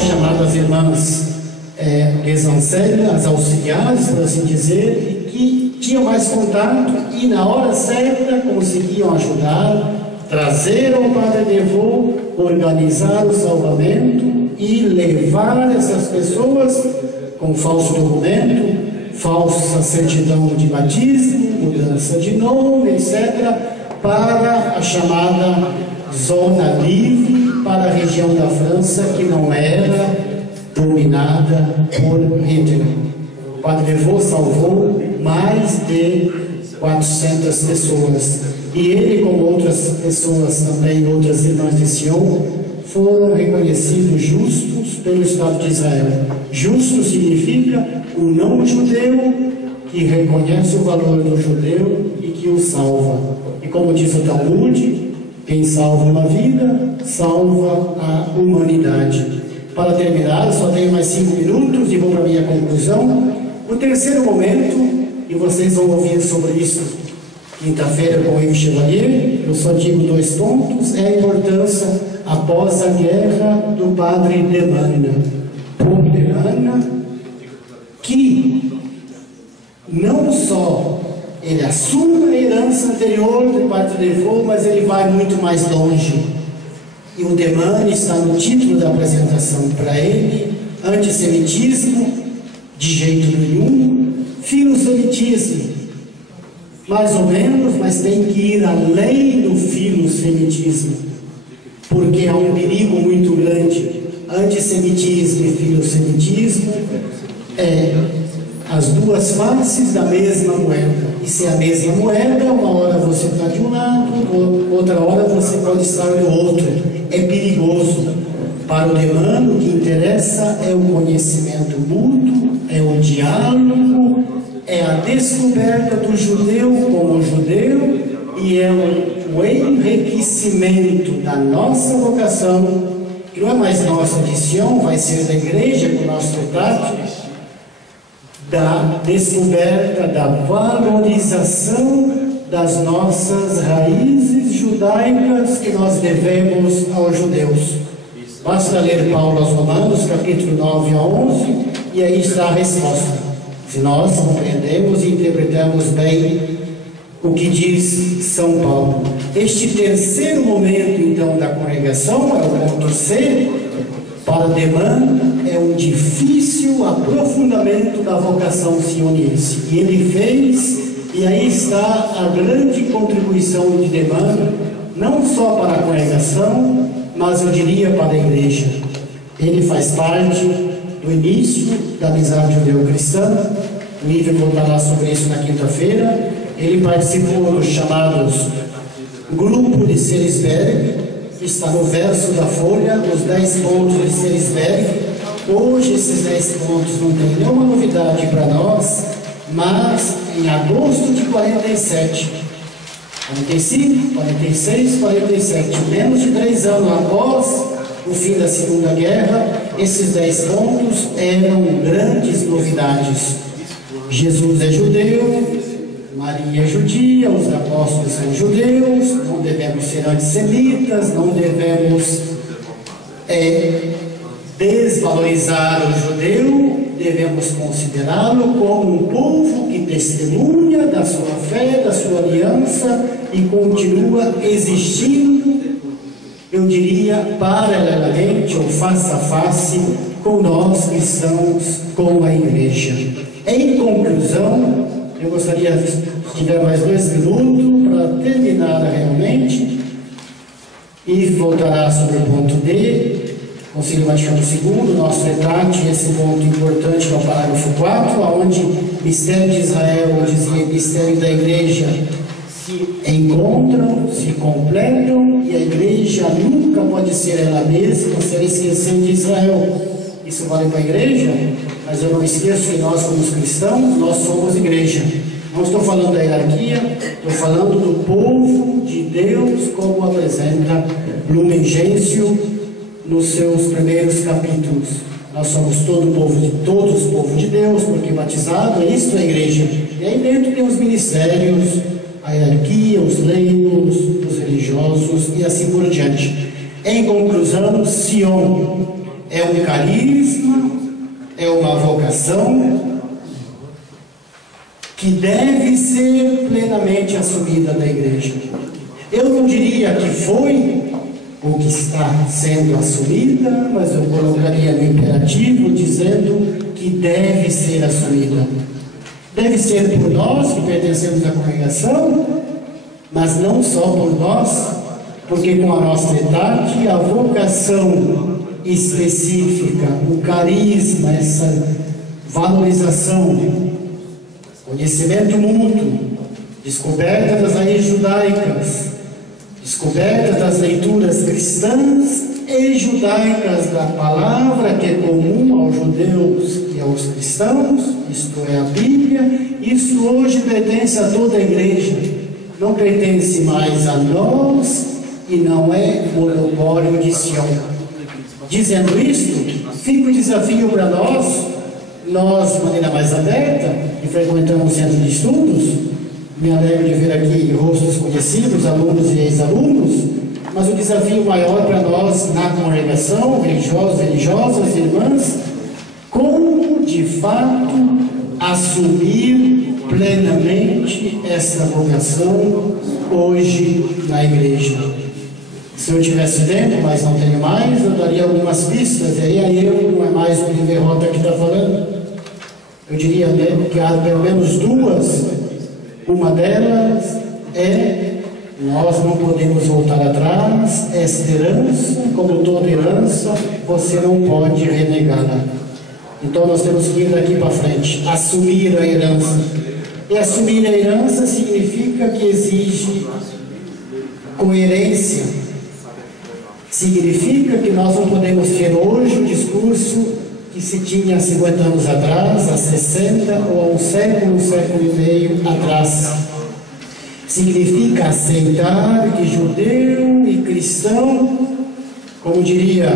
as chamadas irmãs Lesancelles, as auxiliares, por assim dizer, e que tinham mais contato e na hora certa conseguiam ajudar, trazer ao Padre Devaux, organizar o salvamento e levar essas pessoas com falso documento, falsa certidão de batismo, mudança de nome, etc., para a chamada zona livre, para a região da França que não era dominada por Hitler. O Padre Devaux salvou mais de 400 pessoas. E ele, como outras pessoas também, outras irmãs de Sion, foram reconhecidos justos pelo Estado de Israel. Justo significa o não-judeu que reconhece o valor do judeu e que o salva. E como diz o Talmud, quem salva uma vida, salva a humanidade. Para terminar, só tenho mais 5 minutos e vou para a minha conclusão. O terceiro momento, e vocês vão ouvir sobre isso quinta-feira com o Yves Chevalier, eu só digo 2 pontos, é a importância após a guerra do Padre Demanna. Paul Demanna, que não só ele assume a herança anterior do Padre Devaux, mas ele vai muito mais longe. E o Demanna está no título da apresentação para ele: antissemitismo, de jeito nenhum, filosemitismo, mais ou menos, mas tem que ir além do filosemitismo, porque há um perigo muito grande. Antissemitismo e filosemitismo as duas faces da mesma moeda. E se é a mesma moeda, uma hora você está de um lado, outra hora você pode estar do outro. É perigoso. Para o Demanna, o que interessa é o conhecimento mútuo, é o diálogo, é a descoberta do judeu como judeu e é o enriquecimento da nossa vocação, que não é mais nossa de Sion, vai ser da igreja com o nosso tratado, da descoberta, da valorização das nossas raízes judaicas que nós devemos aos judeus. Basta ler Paulo aos Romanos, capítulo 9 a 11, e aí está a resposta. Se nós compreendemos e interpretamos bem o que diz São Paulo. Este terceiro momento, então, da congregação, é o ponto C, para Demanna, é um difícil aprofundamento da vocação sionense. E ele fez, e aí está a grande contribuição de Demanna, não só para a congregação, mas eu diria para a igreja. Ele faz parte do início da amizade judeu-cristã. O Ivo voltará sobre isso na quinta-feira. Ele participou dos chamados Grupo de Selisberg, que está no verso da folha, os 10 pontos de Selisberg. Hoje esses 10 pontos não tem nenhuma novidade para nós, mas em agosto de 47, 45, 46, 47, menos de 3 anos após o fim da Segunda Guerra, esses 10 pontos eram grandes novidades. Jesus é judeu, Maria é judia, os apóstolos são judeus, não devemos ser antissemitas, não devemos desvalorizar o judeu, devemos considerá-lo como um povo que testemunha da sua fé, da sua aliança e continua existindo, eu diria, paralelamente ou face a face com nós cristãos, com a igreja. Em conclusão, eu gostaria, se tiver mais 2 minutos, para terminar realmente, e voltará sobre o ponto D, Concílio Vaticano II, nosso retrato, esse ponto importante no parágrafo 4, onde mistério de Israel, dizia mistério da igreja, se encontram, se completam, e a igreja nunca pode ser ela mesma, sem esquecer de Israel. Isso vale para a igreja, mas eu não esqueço que nós, como cristãos, nós somos igreja. Não estou falando da hierarquia, estou falando do povo de Deus, como apresenta Lumen Gentium nos seus primeiros capítulos. Nós somos todos povo de Deus, porque batizado, isto é a igreja. E aí dentro tem os ministérios, a hierarquia, os leigos, os religiosos e assim por diante. Em conclusão, Sion é um carisma, é uma vocação que deve ser plenamente assumida na igreja. Eu não diria que foi ou que está sendo assumida, mas eu colocaria no imperativo dizendo que deve ser assumida. Deve ser por nós que pertencemos à congregação, mas não só por nós, porque com a nossa idade, a vocação específica, o carisma, essa valorização, conhecimento mútuo, descoberta das raízes judaicas, descoberta das leituras cristãs e judaicas da palavra que é comum aos judeus e aos cristãos, isto é a Bíblia, isso hoje pertence a toda a igreja, não pertence mais a nós e não é monopólio de Sião. Dizendo isto, fica o desafio para nós, de maneira mais aberta, que frequentamos o centro de estudos, me alegro de ver aqui rostos conhecidos, alunos e ex-alunos, mas o desafio maior para nós na congregação, religiosos, religiosas, irmãs, como de fato assumir plenamente essa vocação hoje na igreja. Se eu tivesse tempo, mas não tenho mais, eu daria algumas pistas, e aí eu não é mais o Oliver Rota que está falando. Eu diria que há pelo menos duas. Uma delas é: nós não podemos voltar atrás, esta herança, como toda herança, você não pode renegá-la. Então nós temos que ir daqui para frente, assumir a herança. E assumir a herança significa que exige coerência. Significa que nós não podemos ter hoje o discurso que se tinha há 50 anos atrás, há 60 ou há um século e meio atrás. Significa aceitar que judeu e cristão, como diria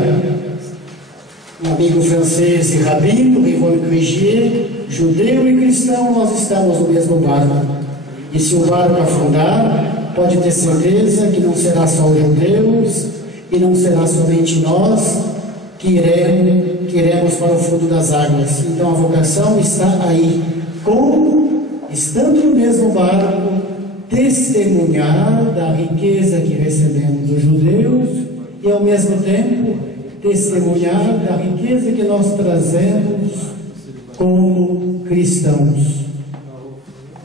um amigo francês e rabino, Yvonne Cuigier, judeu e cristão, nós estamos no mesmo barco. E se o barco afundar, pode ter certeza que não será só os judeus e não será somente nós que iremos para o fundo das águas. Então a vocação está aí, como, estando no mesmo barco, testemunhar da riqueza que recebemos dos judeus e ao mesmo tempo testemunhar da riqueza que nós trazemos como cristãos.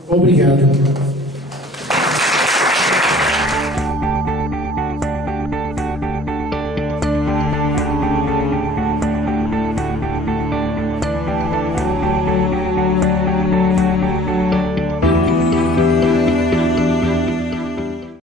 Obrigado.